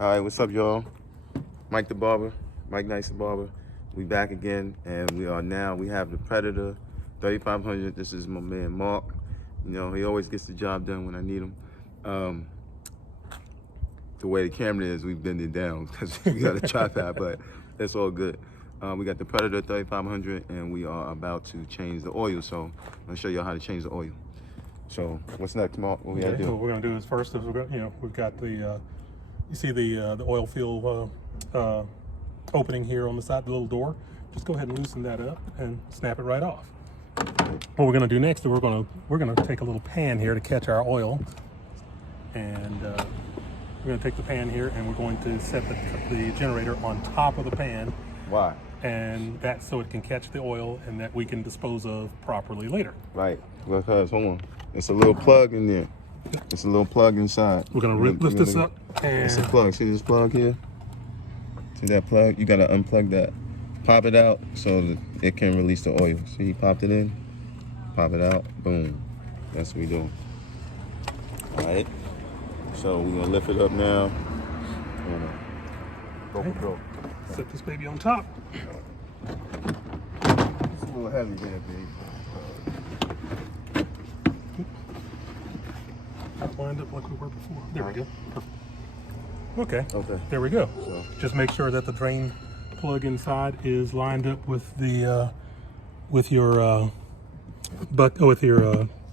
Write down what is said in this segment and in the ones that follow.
All right, what's up, y'all? Mike the Barber, Mike Nice the Barber. We back again, and we have the Predator 3500. This is my man Mark. You know, he always gets the job done when I need him. The way the camera is, we've been it down because we got a tripod, but that's all good. We got the Predator 3500, and we are about to change the oil. So I'm gonna show you how to change the oil. So what's next, Mark? What we gotta do? So what we're gonna do is first, we've got the you see the oil fill opening here on the side, the little door. Just go ahead and loosen that up and snap it right off. What we're gonna do next is we're gonna take a little pan here to catch our oil, and we're gonna take the pan here and we're going to set the generator on top of the pan. Why? And that's so it can catch the oil and that we can dispose of properly later. Right, because hold on, it's a little plug in there. It's a little plug inside. We're gonna lift this up, and it's a plug. See this plug here? See that plug? You gotta unplug that. Pop it out so that it can release the oil. See, he popped it in, pop it out, boom. That's what we do. All right. So we're gonna lift it up now. Go. Set this baby on top. It's a little heavy there, babe. Lined up like we were before. There we go. Perfect. Okay. There we go. So just make sure that the drain plug inside is lined up with the with your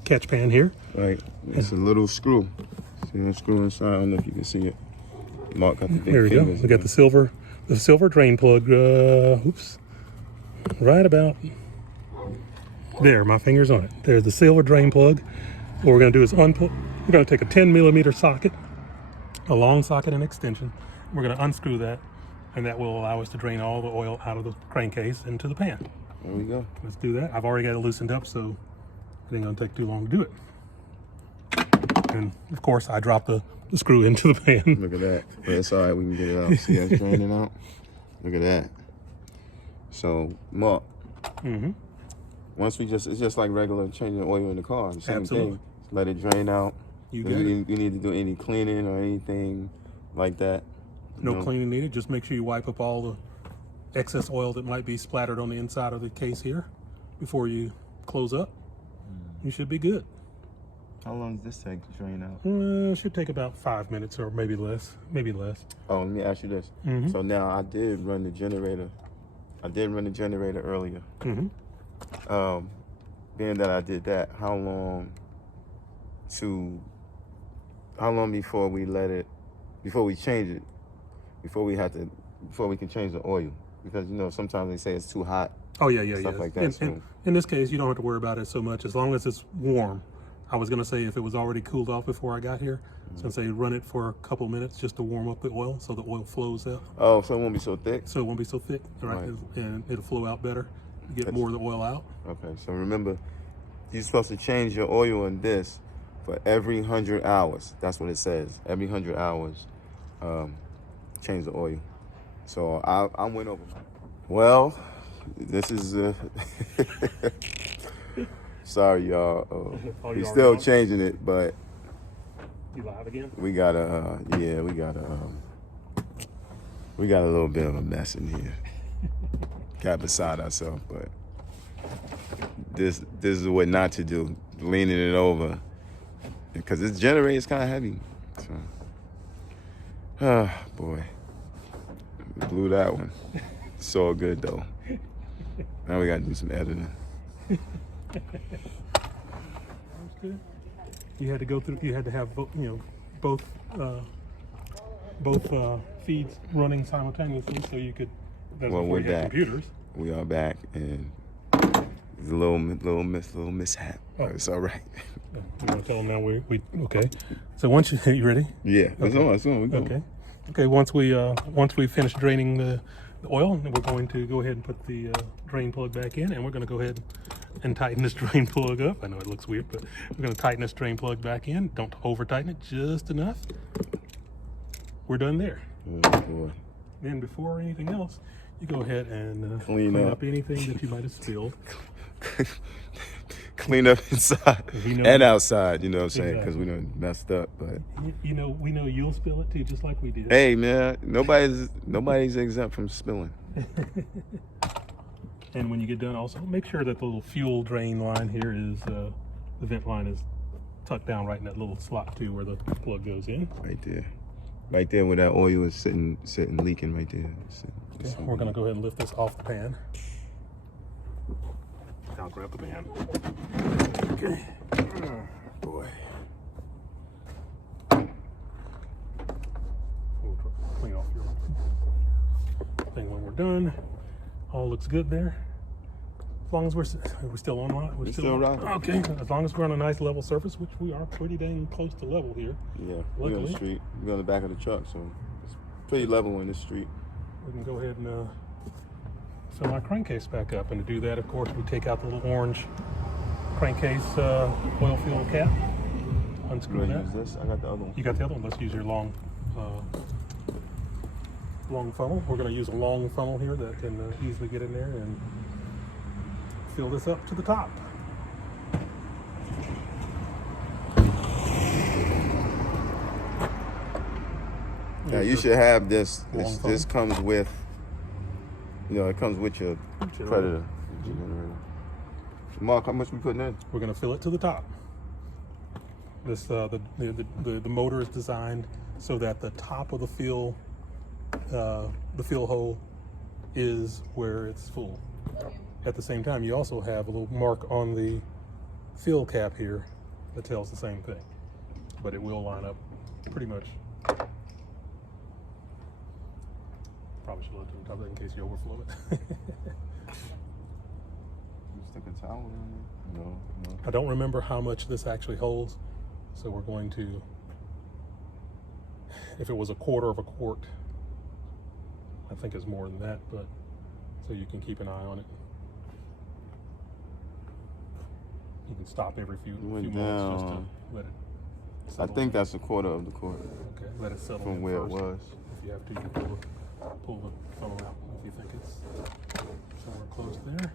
catch pan here. Right. It's a little screw. See that screw inside? I don't know if you can see it. Mark got the big There we go. fingers. We got the silver drain plug. Oops. Right about there. My finger's on it. There's the silver drain plug. What we're going to do is we're going to take a 10mm socket, a long socket and extension. We're going to unscrew that, and that will allow us to drain all the oil out of the crankcase into the pan. There we go. Let's do that. I've already got it loosened up, so it ain't going to take too long to do it. And of course, I dropped the screw into the pan. Look at that. But it's all right. We can get it out. See that's draining out? Look at that. So, Mark, once it's just like regular changing oil in the car. The same thing. Let it drain out. You need to do any cleaning or anything like that. No cleaning needed. Just make sure you wipe up all the excess oil that might be splattered on the inside of the case here before you close up. You should be good. How long does this take to drain out? It should take about 5 minutes or maybe less. Oh, let me ask you this. So now I did run the generator. Earlier. Being that I did that, how long before we change it, before we can change the oil? Because you know sometimes they say it's too hot. Oh yeah. Stuff like that. In this case, you don't have to worry about it so much as long as it's warm. I was gonna say if it was already cooled off before I got here, since they run it for a couple minutes just to warm up the oil so the oil flows out. Oh, so it won't be so thick? So it won't be so thick, right? And it'll flow out better. You get more of the oil out. Okay, so remember, you're supposed to change your oil in this for every 100 hours. That's what it says. Every 100 hours, change the oil. So I went over. Well, this is sorry, y'all. He's still changing it, but you live again? we got a little bit of a mess in here. Got beside ourselves, but this is what not to do. Leaning it over because this generator is kind of heavy. So, boy, blew that one. It's all good though. Now we gotta do some editing. That's good. You had to go through. You had to have both feeds running simultaneously, so you could. Well, we're back. Computers. We are back, and there's a little mishap. Oh. It's all right. I'm gonna tell them now. We okay. So once you ready? Yeah. Okay. It's on. We go. Okay. Once we finish draining the oil, we're going to go ahead and put the drain plug back in, and we're going to go ahead and tighten this drain plug up. I know it looks weird, but we're going to tighten this drain plug back in. Don't over tighten it, just enough. We're done there. Oh boy. Then before anything else, you go ahead and clean up anything that you might have spilled. clean up inside You know, and outside, you know what I'm saying? Because Exactly. we done messed up. But we know you'll spill it too, just like we did. hey, man, nobody's exempt from spilling. And when you get done, also make sure that the little fuel drain line here is the vent line is tucked down right in that little slot too, where the plug goes in. Right there where that oil is sitting leaking right there. Okay, we're gonna go ahead and lift this off the pan. I'll grab the pan. Okay. Boy. We'll clean off your thing when we're done. All looks good there. As long as we're still on, right? We're still right. Okay. As long as we're on a nice level surface, which we are pretty dang close to level here. Yeah, we're on the Luckily. street. We're on the back of the truck, so it's pretty level in the street. We can go ahead and fill our crankcase back up. And to do that, of course, we take out the little orange crankcase oil fill cap. You Unscrew want to that. use this? I got the other one. You got the other one. Let's use your long funnel. We're going to use a long funnel here that can easily get in there and fill this up to the top. Now you should have this. Long This phone. comes with, it comes with your Generator. Predator generator. Mark, how much we putting in? We're going to fill it to the top. This the motor is designed so that the top of the fill hole is where it's full. At the same time, you also have a little mark on the fill cap here that tells the same thing, but it will line up pretty much. Probably should look to the top of it in case you overflow it. Stick a towel in there? No. I don't remember how much this actually holds, so we're going to, if it was a quarter of a quart, I think it's more than that, but so you can keep an eye on it. You can stop every few went moments just to down. let it I settle think in. that's a quarter of the quart Okay, let it settle from in where it first. was. If you have to, you can pull the funnel out if you think it's somewhere close there.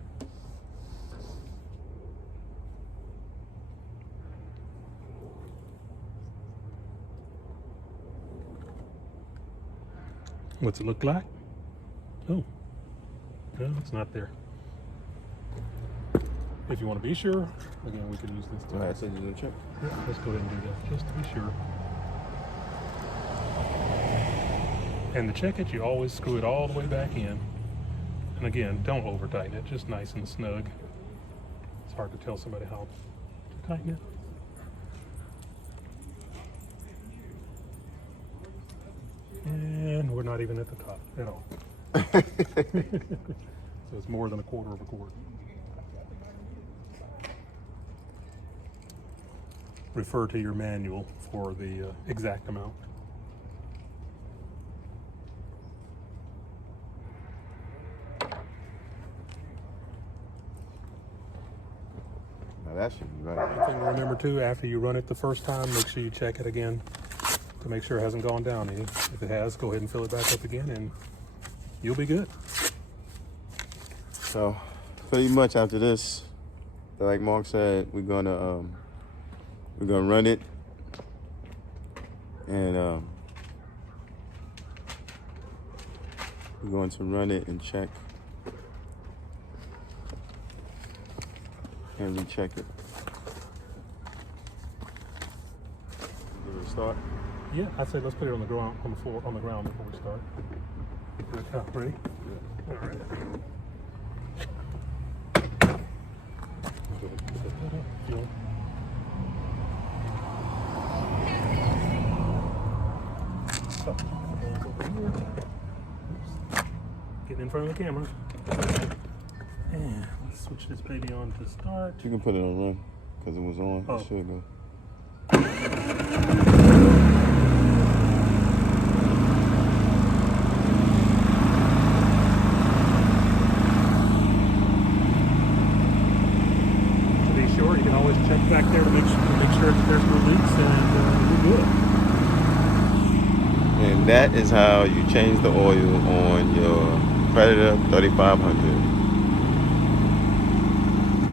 What's it look like? Oh, no, it's not there. If you want to be sure, again, we can use this too. All right, so you gonna check? Yeah, let's go ahead and do that just to be sure. And to check it, you always screw it all the way back in. And again, don't over tighten it, just nice and snug. It's hard to tell somebody how to tighten it. And we're not even at the top at all. So it's more than a quarter of a quart. Refer to your manual for the exact amount. Now that should be right. One thing to remember too, after you run it the first time, make sure you check it again to make sure it hasn't gone down any. If it has, go ahead and fill it back up again and you'll be good. So pretty much after this, like Mark said, we're gonna run it and we're going to run it and check and recheck it. Give it a start. Yeah, I say let's put it on the ground, on the floor, on the ground before we start. Good. Ready? Yeah. All right. Feel. So, hands over here. Oops. Getting in front of the camera. And let's switch this baby on to start. You can put it on run because it was on. Oh. It should go. To be sure, you can always check back there to make sure that there's no leaks, and we're good. And that is how you change the oil on your Predator 3500.